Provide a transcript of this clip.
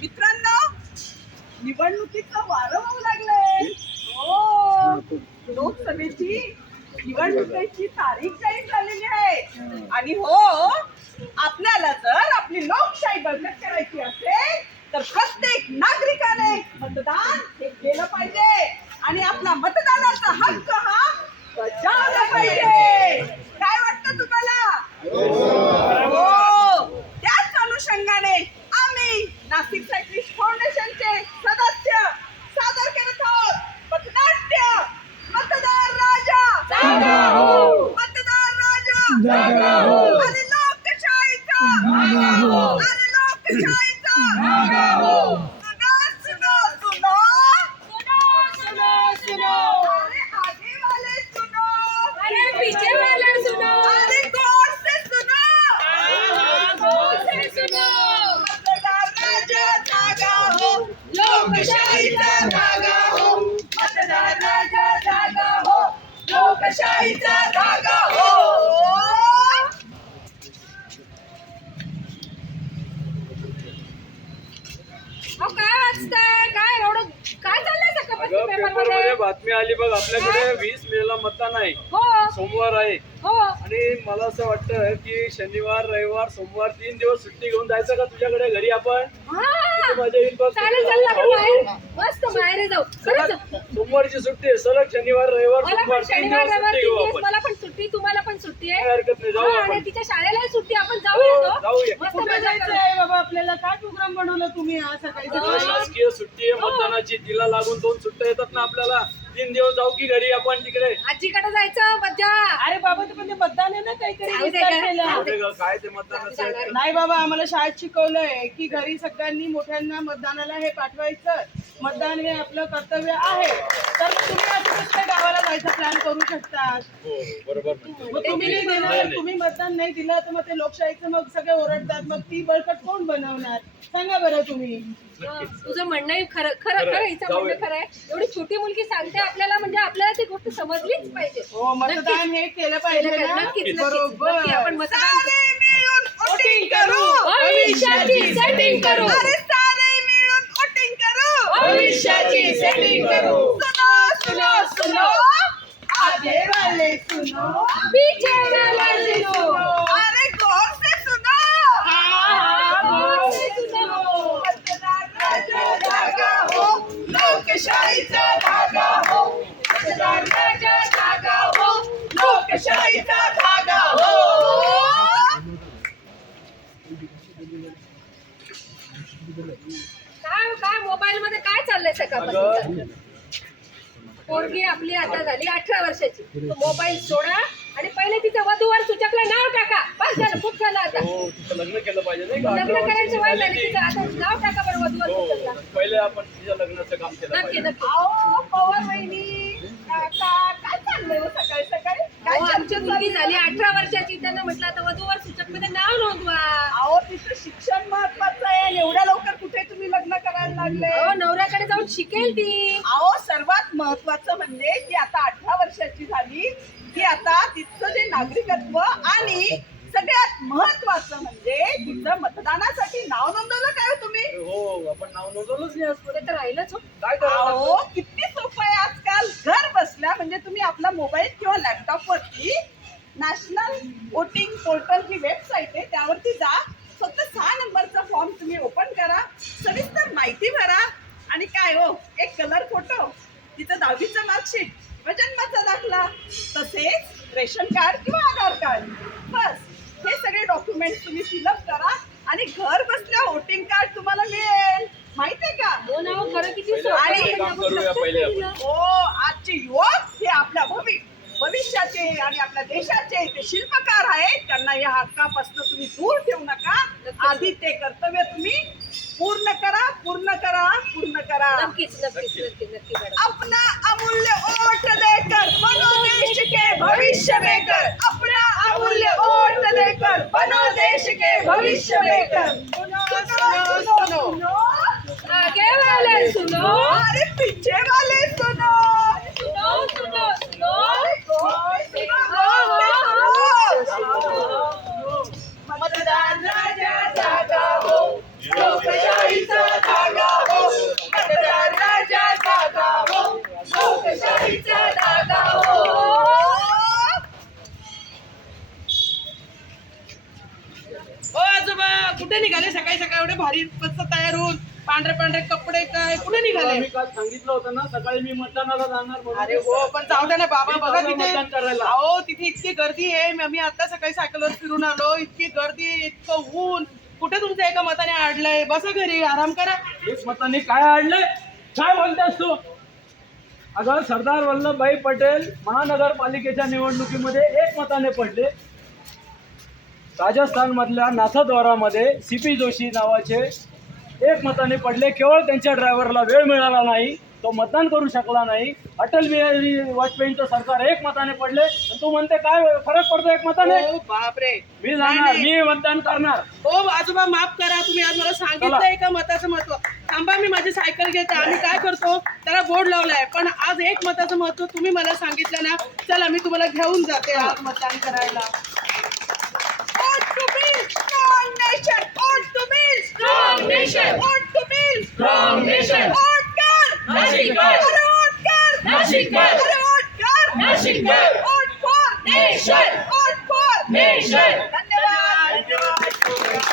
मित्रांनो निवडणुकीचं वारं होऊ लागलंय हो लोकसभेची निवडणुकीची तारीख जाहीर झालेली आहे आणि हो आपल्याला जर आपली लोकशाही बळकट करायची असेल तर प्रत्येक नागरिकाने मतदान हे केलं पाहिजे आणि आपला मतदानाचा हक्क हा बजावला पाहिजे काय वाटतं तुम्हाला हो त्याच अनुषंगाने आम्ही नाशिक सायक्लिस्ट फाउंडेशनचे सदस्य सादर करत आहोत पथनाट्य मतदार राजा जागा हो. मतदार राजा जागा हो. आणि लोकशाहीचा जागा हो. आणि लोकशाहीचा जागा हो. सुनो सुनो सुनो सुनो अरे आगे वाले सुनो अरे पीछे वाला सुनो अरे गौर से सुनो गौर से सुनो मतदार राजा जागा हो लोकशाहीचा जागा हो मतदार राजा जागा हो लोकशाहीचा जागा हो अहो काय वाचताय काय एवढं काय चाललंय अगं सकाळपासून पेपरमध्ये? पेपरमध्ये बातमी आली बघ आपल्याकडे वीस मेला मतदान आहे. हो. सोमवार आहे. हो. आणि मला असं वाटतं की शनिवार रविवार सोमवार तीन दिवस सुट्टी घेऊन जायचं का तुझ्याकडे घरी आपण? हा. किती मजा येईल बघ चालेल चालेल आपण खाऊ, बाहेर खाऊ. मस्त बाहेर जाऊ सलग खरंच. सोमवारची सुट्टी आहे सलग शनिवार रविवार मला सोमवार पण तीन शनिवार दिवस रविवार सुट्टी तीन घेऊ दिवस आपण मला पण सुट्टी तुम्हाला पण सुट्टी आहे काय हरकत नाही जाऊ हा, आणि आपण तिच्या शाळेला सुट्टी आपण हो, जाऊया जाऊया. मस्त कुठे मजा जायचं करू. आहे बाबा आपल्याला काय प्रोग्राम बनवलं तुम्ही आज सकाळी आता सकाळी? शासकीय सुट्टी आहे मतदानाची तिला लागून दोन सुट्ट्या येतात ना आपल्याला तीन दिवस जाऊ की घरी आपण तिकडे आजीकडे जायचं मजा अरे बाबा ते पण ते मतदान आहे ना काहीतरी जाऊ दे विस्तार गं. केला. जाऊ दे. अरे ग, काय ते मतदानाचं आहे? नाही बाबा आम्हाला शाळेत शिकवलंय की घरी सगळ्यांनी मोठ्यांना मतदानाला हे पाठवायचं मतदान हे आपलं कर्तव्य आहे तर मग तुम्ही असं कसं काय गावाला जायचा प्लॅन करू शकता हो. मग तुम्ही नाही नाही, देणार नाही. तुम्ही मतदान नाही दिलं तर मग ते लोकशाहीचं मग सगळे ओरडतात मग ती बळकट कोण बनवणार सांगा बरं तुम्ही तुझं म्हणणं खरं खरं खरं. हिचं. म्हणणं खरं आहे एवढी छोटी मुलगी सांगते आपल्याला म्हणजे आपल्याला ती गोष्ट समजलीच पाहिजे हो मतदान हे केलं पाहिजे ना. नक्कीच, नक्कीच. बरोबर नक्की आपण मतदान करू. सारे मिळून वोटिंग करू भविष्याची setting करू. अरे सारे मिळून वोटिंग करू भविष्याची setting करू. सुनो सुनो सुनो आगे वाले सुनो पीछे वाला सुनो. अरे गौर से सुनो गौर से सुनो. मतदार राजा जागा हो लोकशाहीचा धागा हो मतदार राजा जागा हो लोकशाहीचा धागा हो काय काय मोबाईल मध्ये काय चाललंय सकाळपासून? पोरगी आपली आता झाली अठरा वर्षाची. तो मोबाईल सोडा आणि पहिले तिचं वधूवर सूचकला नाव टाका. बस झालं खूप झालं आता. हो लग्न केलं पाहिजे लग्न करायचं वय झालं. तिचं आता नाव टाका बरं वधूवर हो सूचकला. पहिले आपण तिच्या लग्नाचं काम केलं नक्की नक्की. अहो पवार वहिनी काका काय चाललंय हो सकाळी सकाळी? काय आमची मुलगी? झाली अठरा वर्षाची त्यांना म्हटलं आता वधूवर सूचकमध्ये नाव नोंदवा अहो तिचं शिक्षण महत्वाचं आहे आणि एवढ्या लवकर कुठे तुम्ही लग्न करायला लागले अहो नवऱ्याकडे जाऊन शिकेल ती. अहो सर्वात महत्वाचं म्हणजे की आता अठरा वर्षाची झाली की आता तिचं जे नागरिकत्व आणि सगळ्यात महत्वाचं म्हणजे तिचं मतदानासाठी नाव नोंदवलं काय हो तुम्ही? हो आपण नाव नोंदवलंच नाही पुढे तर. राहिलंच हो. काय करावं अहो लागतं? किती सोपं आहे आजकाल. घर बसल्या म्हणजे तुम्ही आपला मोबाईल किंवा लॅपटॉप वरती नॅशनल वोटिंग पोर्टल ही वेबसाईट आहे त्यावरती जा. फक्त सहा नंबरचा फॉर्म तुम्ही ओपन करा. सविस्तर माहिती भरा आणि काय हो एक कलर फोटो तिचं दहावीचं मार्कशीट व जन्माचा दाखला तसेच रेशन कार्ड किंवा आधार कार्ड. बस हे सगळे डॉक्युमेंट्स तुम्ही फिलअप करा आणि घर बसल्या वोटिंग कार्ड तुम्हाला मिळेल. माहिती आहे का? हो ना हो, खरं किती. हे काम करूया पहिले आपण. हो आजचे युवक हे आपल्या भवि भविष्याचे आणि आपल्या देशाचे ते शिल्पकार आहेत. त्यांना या हक्कापासून तुम्ही दूर ठेवू नका. आधी ते कर्तव्य तुम्ही पूर्ण करा पूर्ण करा पूर्ण करा. नक्कीच नक्कीच नक्की नक्की मॅडम. अपना अमूल्य वोट देकर बनो देश के भविष्य मेकर. अपना अमूल्य वोट देकर बनो देश के भविष्य मेकर. सुनो सुनो सुनो. आगे वाले सुनो. अरे पीछे वाले सुनो. मातीचा धागा हो कुठे निघाले? सकाळी सकाळी एवढे भारी मस्त तयार होऊन. पांढरे पांढरे कपडे काय? कुठे निघाले? मी सांगितलं होतं ना सकाळी मी मतदानाला जाणार हो पण जाऊ द्या ना बाबा बघा तिथे. मतदान करायला. तिथे इतकी गर्दी आहे. मी- आता सकाळी सायकलवर फिरून आलो. इतकी गर्दी इतकं ऊन. कुठे तुमच्या एका मताने आडलंय? बसा घरी आराम करा. एक मताने काय आणलंय काय बोलतेस तू? अगं सरदार वल्लभभाई पटेल महानगरपालिकेच्या निवडणुकीमध्ये एक मताने पडले. राजस्थानमधल्या नाथद्वारामध्ये सी पी जोशी नावाचे एक मताने पडले. केवळ त्यांच्या ड्रायव्हरला वेळ मिळाला नाही. तो मतदान करू शकला नाही. अटल बिहारी वाजपेयींचं सरकार एक मताने पडले. आणि तू म्हणते काय फरक पडतो एक मताने हो बापरे. मी जाणार मी मतदान करणार. हो आजोबा माफ करा तुम्ही आज मला सांगितलंय का मताचं महत्त्व. थांबा मी माझी सायकल घेते. आम्ही काय करतो? त्याला बोर्ड लावलाय. पण आज एक मताचं महत्त्व तुम्ही मला सांगितलं ना चला मी तुम्हाला घेऊन जाते आज मतदान करायला. Vote to Bill, strong nation. Vote to Bill, Strong nation. Vote to Bill, Strong nation. Vote कर. नाशिक कर. अरे vote कर. नाशिक कर. अरे vote कर. नाशिक कर. Vote for Nation. Vote for Nation. धन्यवाद धन्यवाद